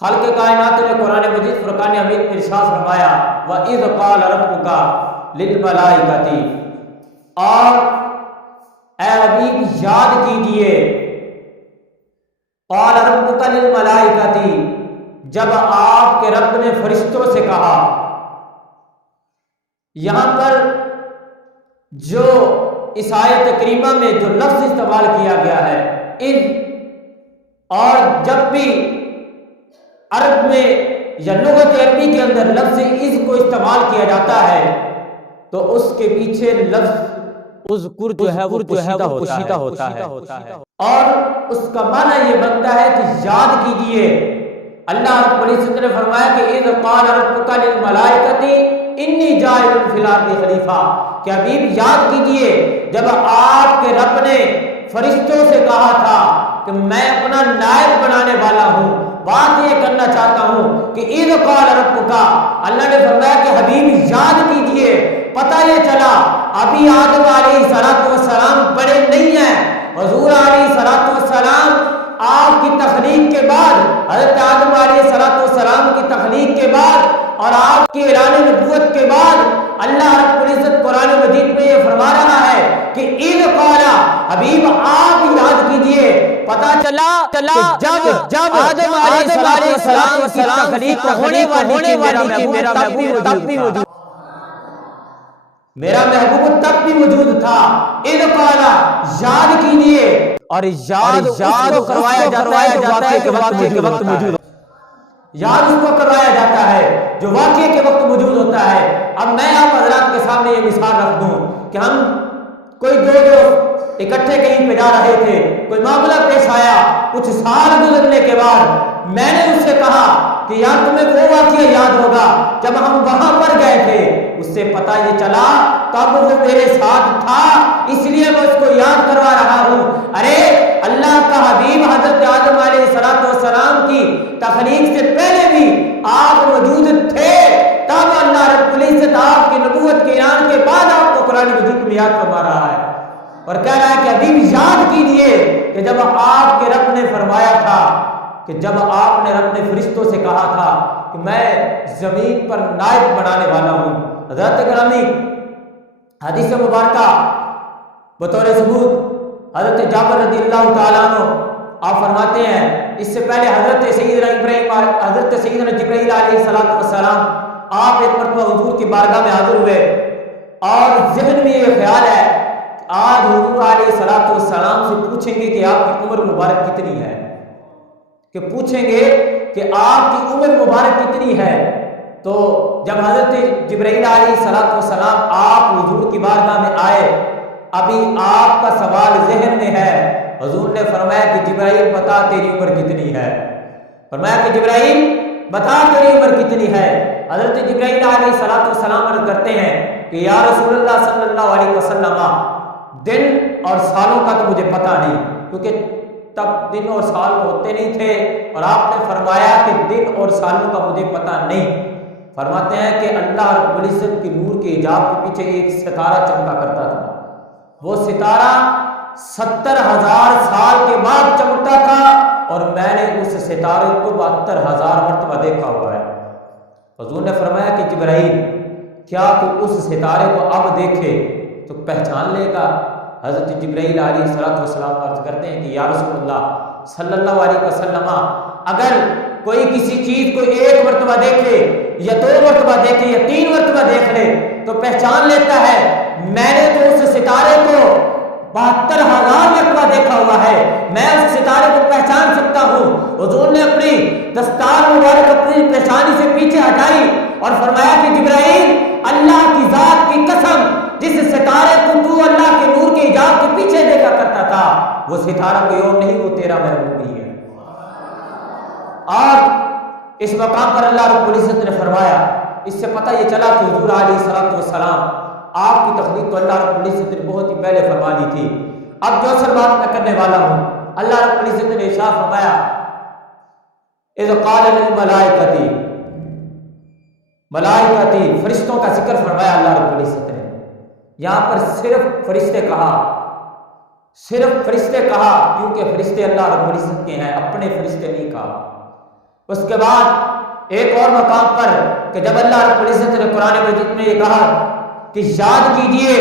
خالق کائنات نے قرآن مجید فرقان حمید میں ارشاد فرمایا وَإِذْ قَالَ رَبُّكَ لِلْمَلَائِكَةِ، اور اے حبیب یاد کیجئے قَالَ رَبُّكَ لِلْمَلَائِكَةِ، جب آپ کے رب نے فرشتوں سے کہا۔ یہاں پر جو اس آیت کریمہ میں جو لفظ استعمال کیا گیا ہے اذ، اور جب بھی عرب میں یا لغت عربی کے اندر لفظ اذ کو استعمال کیا جاتا ہے تو اس کے پیچھے لفظ اذکر جو ہے وہ پوشیدہ ہوتا ہے اور اس کا معنی یہ بنتا ہے کہ یاد کیجئے۔ اللہ رب العزت نے فرمایا کہ اذ قال ربک للملائکۃ انی جاعل فی الارض خلیفہ، کہ حبیب یاد کیجئے جب آپ کے رب نے فرشتوں سے کہا تھا کہ میں اپنا نائب بنانے والا ہوں۔ بات یہ کرنا چاہتا ہوں کہ اذ قال ربک، اللہ نے فرمایا کہ حبیب یاد کیجئے، پتہ یہ چلا ابھی آدم علیہ السلام بڑے نہیں ہیں۔ حضور علیہ السلام آپ کی تخلیق کے بعد، حضرت آدم علیہ السلام کی تخلیق کے بعد اور آپ کی اعلان نبوت کے بعد اللہ رب العزت قرآن مجید میں یہ فرما رہا ہے کہ اذ قال، حبیب آپ یاد کیجئے، پتہ چلا کہ جب آدم علیہ السلام کی تخلیق ہونے والی میرا محبوب تب بھی موجود تھا۔ اذ قال، یاد کیجئے، اور یاد اس کو کروایا جاتا ہے جو واقعے کے وقت موجود، یاد اس کو کروایا جاتا ہے جو واقعے کے وقت موجود ہوتا ہے۔ اب میں آپ حضرات کے سامنے یہ مثال رکھ دوں کہ ہم کوئی دو دوست اکٹھے کہیں پہ جا رہے تھے، کوئی معاملہ پیش آیا، کچھ سال گزرنے کے بعد میں نے اس سے کہا کہ یار تمہیں وہ واقعہ یاد ہوگا جب ہم وہاں پر گئے تھے، اس سے پتہ یہ چلا تب وہ میرے ساتھ تھا، اس لیے میں اس کو یاد کروا رہا ہوں۔ ارے اللہ کا حبیب حضرت آدم علیہ السلام کی تخلیق سے پہلے بھی آپ موجود تھے، تب اللہ رب العزت آپ کی نبوت کے اعلان کے بعد آپ کو قرآن مجید میں یاد فرما رہا ہے اور کہہ رہا ہے کہ حبیب یاد کیجئے کہ جب آپ کے رب نے فرمایا تھا کہ جب آپ نے رب نے فرشتوں سے کہا تھا کہ میں زمین پر نائب بنانے والا ہوں۔ حضرت گرامی حدیث مبارکہ بطور ثبوت حضرت جابر رضی اللہ تعالیٰ عنہ آپ فرماتے ہیں اس سے پہلے حضرت سیدنا جبرائیل علیہ السلام آپ ایک مرتبہ حضور کی بارگاہ میں حاضر ہوئے اور ذہن میں یہ خیال ہے کہ آج حضور علیہ السلام سے پوچھیں گے کہ آپ کی عمر مبارک کتنی ہے، کہ پوچھیں گے کہ آپ کی عمر مبارک کتنی ہے۔ تو جب حضرت جبرائیل علیہ السلام آپ حضور کی بارگاہ میں آئے، ابھی آپ کا سوال ذہن میں ہے، حضور نے فرمایا کہ جبرائیل بتا تیری عمر کتنی ہے، فرمایا کہ جبرائیل بتا تیری عمر کتنی ہے۔ حضرت جبرائیل علیہ السلام عرض کرتے ہیں کہ یا رسول اللہ صلی اللہ علیہ وسلم، دن اور سالوں کا تو مجھے پتہ نہیں، کیونکہ تب دن اور سال ہوتے نہیں تھے، اور آپ نے فرمایا کہ دن اور سالوں کا مجھے پتہ نہیں۔ فرماتے ہیں کہ اللہ رب العزت کی نور کے حجاب کے پیچھے ایک ستارہ چمکا کرتا تھا، وہ ستارہ 70,000 سال کے بعد چمکتا تھا اور میں نے اس ستارے کو 72,000 مرتبہ دیکھا ہوا ہے۔ حضور نے فرمایا کہ جبرائیل کیا تو اس ستارے کو اب دیکھے تو پہچان لے گا؟ حضرت جبرائیل علیہ السلام عرض کرتے ہیں کہ یا رسول اللہ صلی اللہ علیہ وسلم، اگر کوئی کسی چیز کو ایک مرتبہ دیکھے یا 2 مرتبہ دیکھے یا 3 مرتبہ دیکھ لے تو پہچان لیتا ہے، میں نے تو اس ستارے کو 72,000 مرتبہ دیکھا ہوا ہے، میں اس ستارے کو پہچان سکتا ہوں۔ حضور نے اپنی دستار مبارک اپنی پیشانی سے پیچھے ہٹائی اور فرمایا کہ جبرائیل اللہ کی ذات کی قسم، جس ستارے کو تو اللہ کے نور کے حجاب کے پیچھے دیکھا کرتا تھا وہ ستارہ کوئی اور نہیں، وہ تیرا محبوب ہی ہے۔ اور اس مقام پر اللہ رب العزت نے فرمایا، اس سے پتہ یہ چلا کہ حضور علیہ السلام آپ کی تخلیق تو اللہ رب العزت نے بہت ہی پہلے فرما دی تھی۔ اب جو اصل بات میں کرنے والا ہوں، اللہ رب العزت نے ارشاد فرمایا اذ قال للملائکۃ، ملائکتی فرشتوں کا ذکر فرمایا اللہ رب العزت نے۔ یہاں پر صرف فرشتے کہا، کیونکہ فرشتے اللہ رب العزت کے ہیں، اپنے فرشتے نہیں کہا۔ اس کے بعد ایک اور مقام پر کہ جب اللہ رب العزت نے قرآن مجید میں یہ کہا کہ یاد کیجئے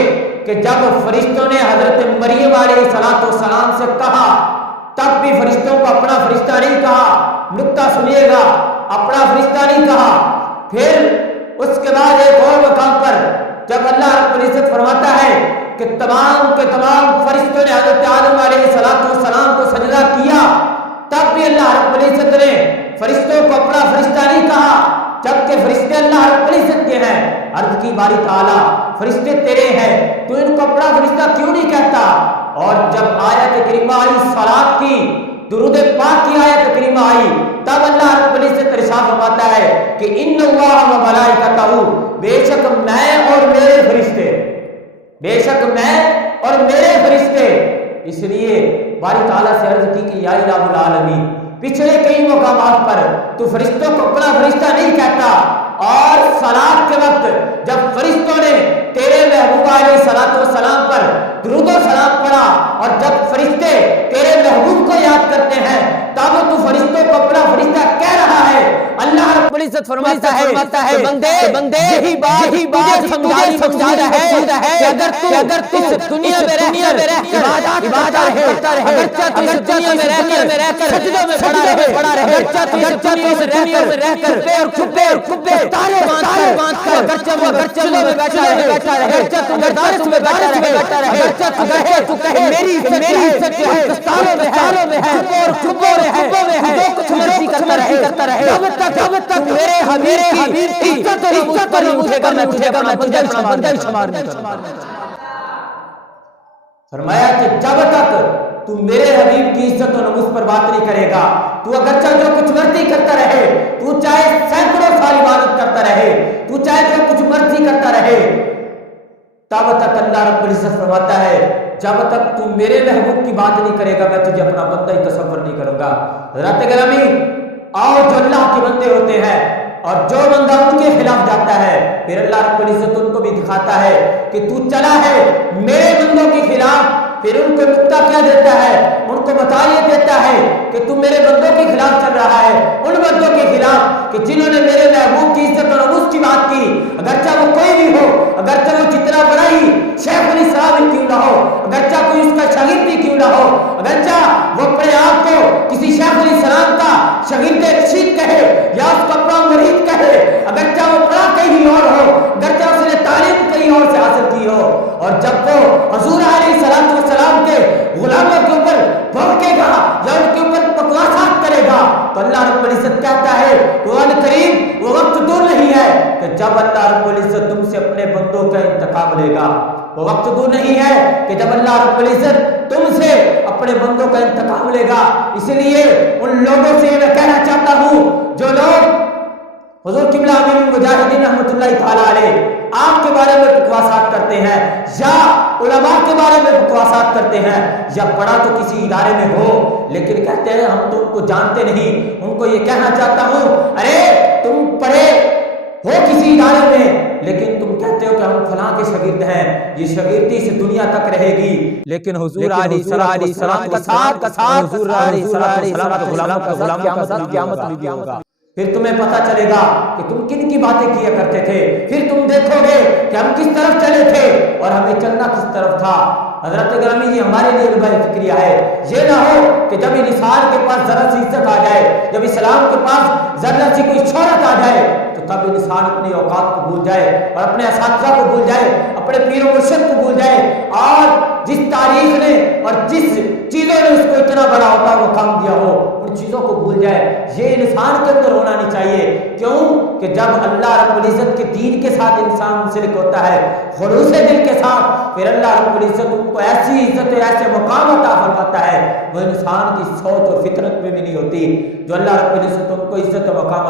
کہ جب فرشتوں نے حضرت مریم علیہ السلام سے کہا تب بھی فرشتوں کو اپنا فرشتہ نہیں کہا. نکتہ سنیے گا, اپنا فرشتہ نہیں کہا. پھر اس کے بعد ایک اور مقام پر جب اللہ رب العزت فرماتا ہے کہ تمام کے تمام فرشتوں نے حضرت آدم علیہ السلام کو سجدہ کیا, تب بھی اللہ رب العزت نے فرشتوں کو اپنا فرشتہ نہیں کہا, جبکہ فرشتے اللہ رب العزت کے ہیں. عرض کی باری تعالیٰ فرشتے تیرے ہیں, تو ان کو اپنا فرشتہ کیوں نہیں کہتا؟ اور جب آیت کریمہ آئی صلاۃ کی, درود پاک کی آیت کریمہ آئی, تب اللہ رب العزت ارشاد فرماتا ہے کہ ان اللہ و ملائکتہ, بے شک میں اور میرے فرشتے, بے شک میں اور میرے فرشتے. اس لیے باری تعالیٰ سے عرض کی کہ یا الہ العالمین, پچھلے کئی مقامات پر تو فرشتوں کو اپنا فرشتہ نہیں کہتا, اور صلاۃ کے وقت جب فرشتوں نے تیرے محبوب علیہ السلام پر درود و سلام پڑھا, اور جب فرشتے تیرے محبوب کو یاد کرتے ہیں تب تو فرشتوں کو اپنا فرشتہ کہہ رہا ہے. اللہ رب العزت فرماتا ہے بندے یہی بات سمجھانے مقصود ہے کہ اگر تو اس دنیا میں رہ کر عبادات کرتا رہے, اگرچہ تو اس دنیا میں رہ کر سجدوں میں پڑا رہے, اگرچہ تو اس دنیا میں رہ کر چھپے اور کھپے تارے باندھ کر, اگرچہ وہ چلوں میں بیٹھا رہے, اگرچہ تو مدارس میں بیٹھا رہے, اگرچہ تو کہے میری عزت جو ہے دستاروں میں ہے اور چھپوں میں ہے, جو کچھ مرضی کرتا رہے, جب تک میرے حبیب کی عزت پر نہیں اٹھے گا, میں تجھے بندہ شمار نہیں کروں. فرمایا کہ جب تک تو میرے حبیب کی عزت و نموز پر بات نہیں کرے گا, تو اگرچہ جو کچھ مرضی کرتا رہے, تو چاہے سینکڑوں سال عبادت کرتا رہے, تو چاہے جو کچھ مرضی کرتا رہے, تب تک اللہ رب العزت فرماتا ہے جب تک تو میرے محبوب کی بات نہیں کرے گا, میں تجھے اپنا بندہ ہی تصور نہیں کروں گا. حضرات گرامی, اور جو اللہ کے بندے ہوتے ہیں اور جو بندہ ان کے خلاف جاتا ہے, پھر اللہ رب العزت ان کو بھی دکھاتا ہے کہ تو چلا ہے میرے بندوں کے خلاف. پھر ان کو نکتہ کیا دیتا ہے, ان کو بتا یہ دیتا ہے کہ تو میرے بندوں کے خلاف چل رہا ہے, ان بندوں کے خلاف کہ جنہوں نے میرے محبوب کی عزت اور نموز کی بات کی, اگرچہ وہ کوئی بھی ہو, اگرچہ وہ جتنا بڑا ہی شیخ الاسلام کیوں نہ ہو, اگرچہ کوئی اس کا شاگرد بھی کیوں نہ ہو, اگرچہ وہ اپنے آپ کو کسی شیخ الاسلام کا شاگرد رشید کہے یا اس کو اپنا مرید کہے, اگرچہ وہ بڑا کہیں اور ہو, اگرچہ اس نے تعلیم کہیں اور سے حاصل کی ہو, اور جب وہ حضور علیہ السلام کے غلاموں کے اوپر بھڑکے گا یا ان کے اوپر بکواسات کرے گا, تو اللہ رب العزت کہتا ہے قرآن کریم وہ وقت دور نہیں ہے کہ جب اللہ رب العزت تم سے اپنے بندوں کا انتقام لے گا. وہ وقت دور نہیں ہے کہ جب اللہ رب العزت تم سے اپنے بندوں کا انتقام لے گا. اس لیے ان لوگوں سے میں کہنا چاہتا ہوں جو لوگ حضور قبلہ امیر المجاہدین رحمۃ اللہ تعالیٰ علیہ آپ کے بارے میں بکواسات کرتے ہیں, یا علماء کے بارے میں بکواسات کرتے ہیں, یا پڑھا تو کسی ادارے میں ہو لیکن کہتے ہیں ہم تو ان کو جانتے نہیں, ان کو یہ کہنا چاہتا ہوں ارے تم پڑھے ہو کسی ادارے میں لیکن تم کہتے ہو کہ ہم فلاں کے شاگرد ہیں, یہ شاگردی سے دنیا تک رہے گی, لیکن حضور علیہ السلام کا ساتھ حضور علیہ السلام کا غلام قیامت میں بھی ہوگا. پھر تمہیں پتا چلے گا کہ تم کن کی باتیں کیا کرتے تھے, پھر تم دیکھو گے کہ ہم کس طرف چلے تھے اور ہمیں چلنا کس طرف تھا. حضرت گرامی یہ ہمارے لیے نبہ فکریہ ہے. یہ نہ ہو کہ جب انسان کے پاس ذرا سی عزت آ جائے, جب اسلام کے پاس ذرا سی کوئی شہرت آ جائے, تو تب انسان اپنی اوقات کو بھول جائے اور اپنے اساتذہ کو بھول جائے, اپنے پیر و مرشد کو بھول جائے, اور جس تاریخ نے اور جس چیزوں نے اس کو اتنا بڑا ہوتا وہ کام دیا ہو ان چیزوں کو بھول جائے. یہ انسان کے اندر ہونا نہیں چاہیے. کیوں کہ جب اللہ رب العزت کے دین کے ساتھ انسان منسلک ہوتا ہے خلوص دل کے ساتھ, پھر اللہ رب العزت ان کو ایسی عزت اور ایسے مقام عطا فرماتا ہے وہ انسان کی سوچ اور فطرت میں بھی نہیں ہوتی, جو اللہ رب العزت ان کو عزت و مقام